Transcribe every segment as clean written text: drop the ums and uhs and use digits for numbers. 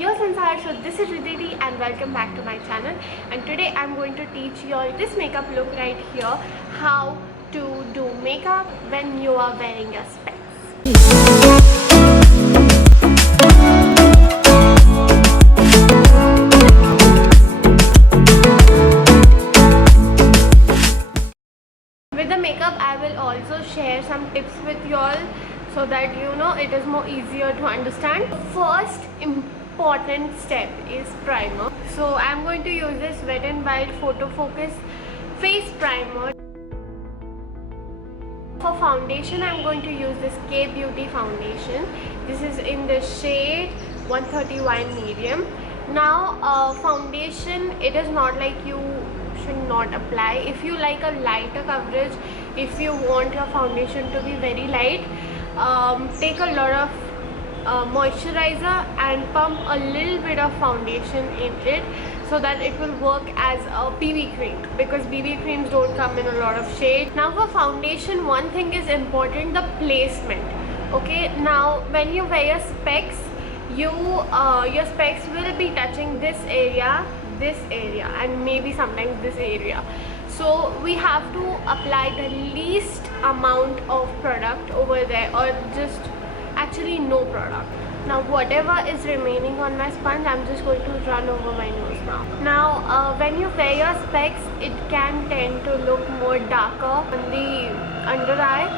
Yo Sansar, so this is Ridhiti and welcome back to my channel. And today I'm going to teach you all this makeup look right here, how to do makeup when you are wearing your specs. With the makeup I will also share some tips with you all so that you know it is more easier to understand. First important step is primer. So I'm going to use this Wet n Wild Photo Focus face primer. For foundation I'm going to use this K Beauty foundation. This is in the shade 130 Wine Medium. Now foundation, it is not like you should not apply. If you like a lighter coverage, if you want your foundation to be very light, take a lot of moisturizer and pump a little bit of foundation in it so that it will work as a BB cream, because BB creams don't come in a lot of shade. Now for foundation, one thing is important, the placement. Okay, now when you wear your specs, your specs will be touching this area, and maybe sometimes this area. So we have to apply the least amount of product over there, or just actually no product. Now whatever is remaining on my sponge, I'm just going to run over my nose now. Now when you wear your specs, it can tend to look more darker on the under eye,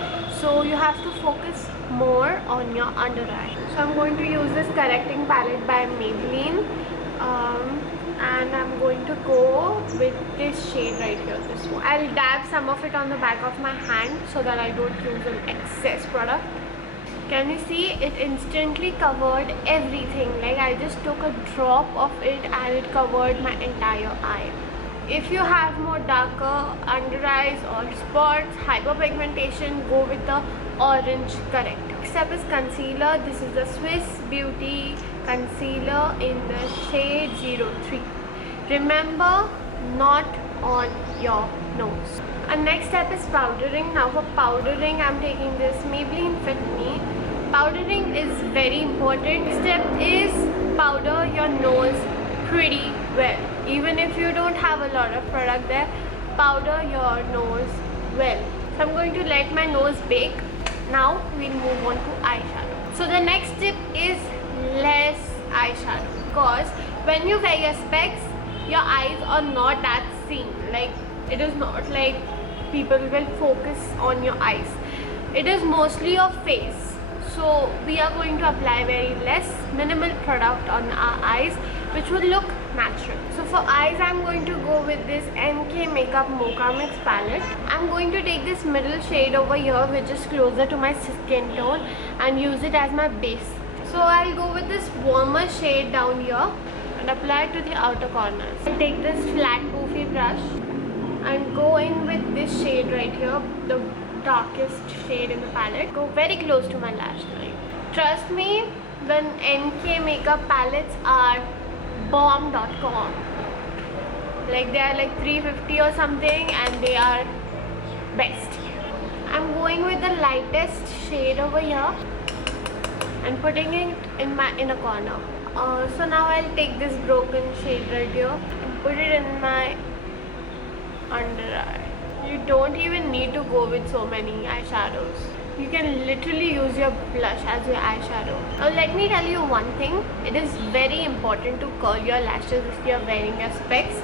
so you have to focus more on your under eye. So I'm going to use this correcting palette by Maybelline, and I'm going to go with this shade right here, this one. I'll dab some of it on the back of my hand so that I don't use an excess product. Can you see, it instantly covered everything? Like I just took a drop of it and it covered my entire eye. If you have more darker under eyes or spots, hyperpigmentation, go with the orange corrector. Next step is concealer. This is the Swiss Beauty concealer in the shade 03. Remember, not on your nose. And next step is powdering. Now for powdering, I'm taking this Maybelline Fit Me. Powdering is very important. Step is powder your nose pretty well. Even if you don't have a lot of product there, powder your nose well. So I'm going to let my nose bake. Now we'll move on to eyeshadow. So the next tip is less eyeshadow, because when you wear your specs, your eyes are not that seen. Like it is not like people will focus on your eyes. It is mostly your face. So we are going to apply very less, minimal product on our eyes, which will look natural. So for eyes, I'm going to go with this MK Makeup Mocha Mix palette. I'm going to take this middle shade over here, which is closer to my skin tone, and use it as my base. So I'll go with this warmer shade down here and apply it to the outer corners. I'll take this flat poofy brush and go in with this shade right here, the darkest shade in the palette. Go very close to my lash line. Trust me, the NK makeup palettes are bomb.com. Like they are like 350 or something, and they are best. I'm going with the lightest shade over here and putting it in my inner corner. So now I'll take this broken shade right here and put it in my under eye. You don't even need to go with so many eyeshadows. You can literally use your blush as your eyeshadow. Now let me tell you one thing. It is very important to curl your lashes if you are wearing your specs,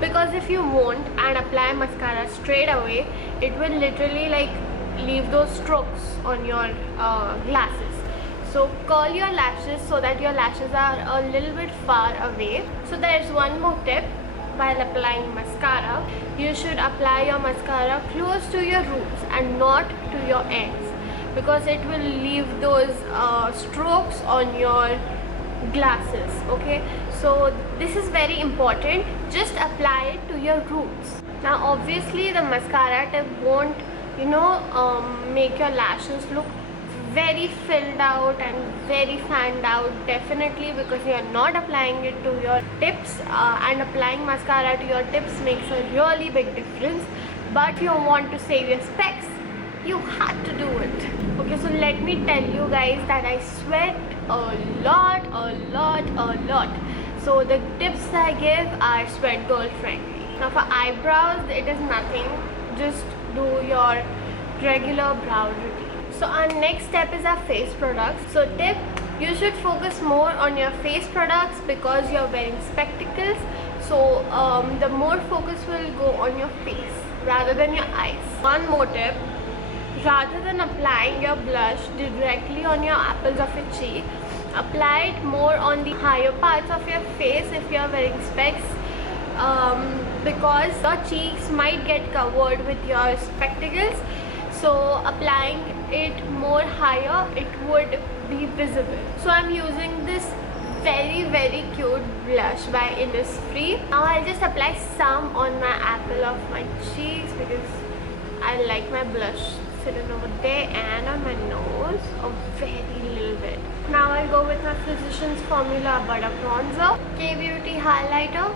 because if you won't and apply mascara straight away, it will literally like leave those strokes on your glasses. So curl your lashes so that your lashes are a little bit far away. So there is one more tip. While applying mascara, you should apply your mascara close to your roots and not to your ends, because it will leave those strokes on your glasses. Okay, so this is very important. Just apply it to your roots. Now obviously the mascara tip won't make your lashes look very filled out and very fanned out, definitely, because you are not applying it to your tips, and applying mascara to your tips makes a really big difference. But if you want to save your specs, You had to do it. Okay, so let me tell you guys that I sweat a lot. So the tips I give are sweat girl friendly. Now for eyebrows, it is nothing. Just do your regular brow routine. So our next step is our face products. So tip, you should focus more on your face products because you're wearing spectacles. So the more focus will go on your face rather than your eyes. One more tip, rather than applying your blush directly on your apples of your cheek, apply it more on the higher parts of your face if you're wearing specs, because your cheeks might get covered with your spectacles. So applying it more higher, it would be visible. So I'm using this very cute blush by Innisfree. Now I'll just apply some on my apple of my cheeks because I like my blush sitting over there, and on my nose a very little bit. Now I'll go with my Physicians Formula Butter Bronzer, K-Beauty Highlighter.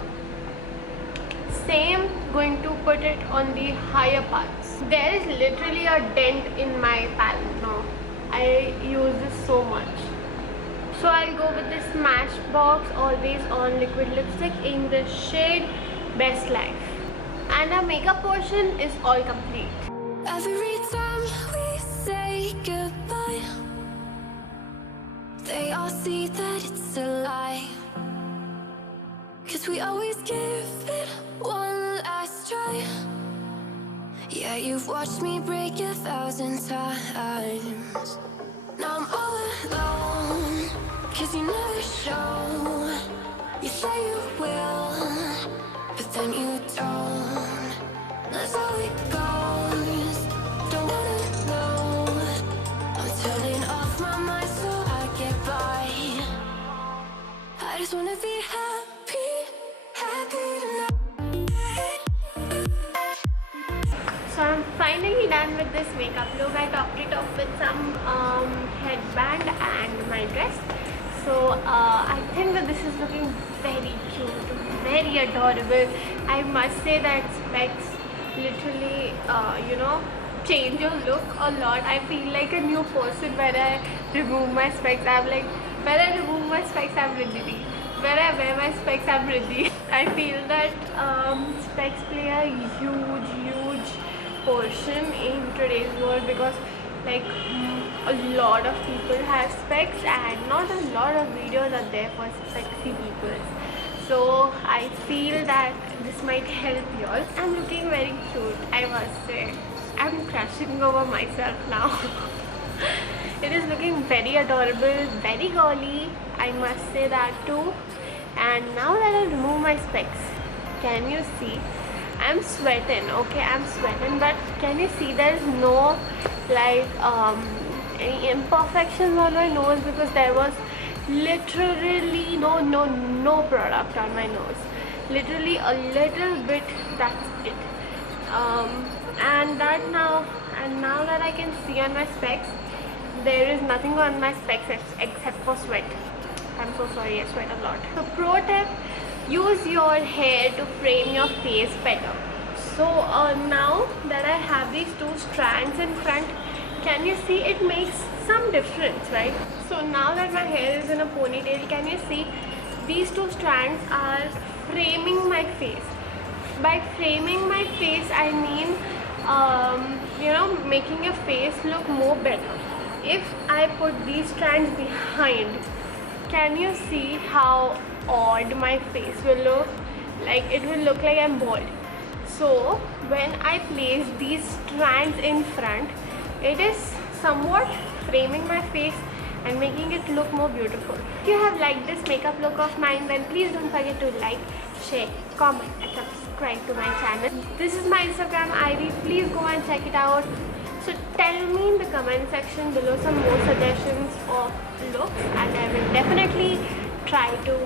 Same, going to put it on the higher parts. There is literally a dent in my palette now. I use this so much. So I'll go with this Smashbox Always On Liquid Lipstick in the shade Best Life. And our makeup portion is all complete. Every time we say goodbye, they all see that it's a lie. 'Cause we always give it one last try. Yeah, you've watched me break 1,000 times. Now I'm all alone, 'cause you never show. You say you will, but then you don't. That's how it goes. Don't wanna know. I'm turning off my mind so I get by. I just wanna be happy tonight. So I'm finally done with this makeup look. I topped it off with some headband and my dress. So I think that this is looking very cute, very adorable. I must say that specs literally change your look a lot. I feel like a new person when I remove my specs. I'm like, when I remove my specs, I'm Riddhi. When I wear my specs, I'm Riddhi. I feel that specs play a huge portion in today's world, because like a lot of people have specs and not a lot of videos are there for sexy people. So I feel that this might help you all. I'm looking very cute, I must say. I'm crushing over myself now. It is looking very adorable, very girly, I must say that too. And now that I remove my specs, can you see? I'm sweating, okay, I'm sweating, but can you see there is no like any imperfections on my nose, because there was literally no product on my nose, literally a little bit, that's it. And now that I can see on my specs, there is nothing on my specs except for sweat. I'm so sorry, I sweat a lot. So pro tip, use your hair to frame your face better. So now that I have these two strands in front, can you see it makes some difference, right? So now that my hair is in a ponytail, can you see these two strands are framing my face. By framing my face, I mean making your face look more better. If I put these strands behind, can you see how odd my face will look? Like it will look like I'm bald. So when I place these strands in front, it is somewhat framing my face and making it look more beautiful. If you have liked this makeup look of mine, then please don't forget to like, share, comment and subscribe to my channel. This is my Instagram ID, please go and check it out. So tell me in the comment section below some more suggestions of looks, and I will definitely try to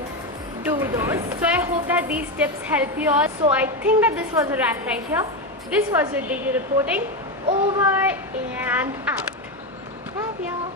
do those. So I hope that these tips help you all. So I think that this was a wrap right here. This was Riddhi reporting, over and out. Love y'all.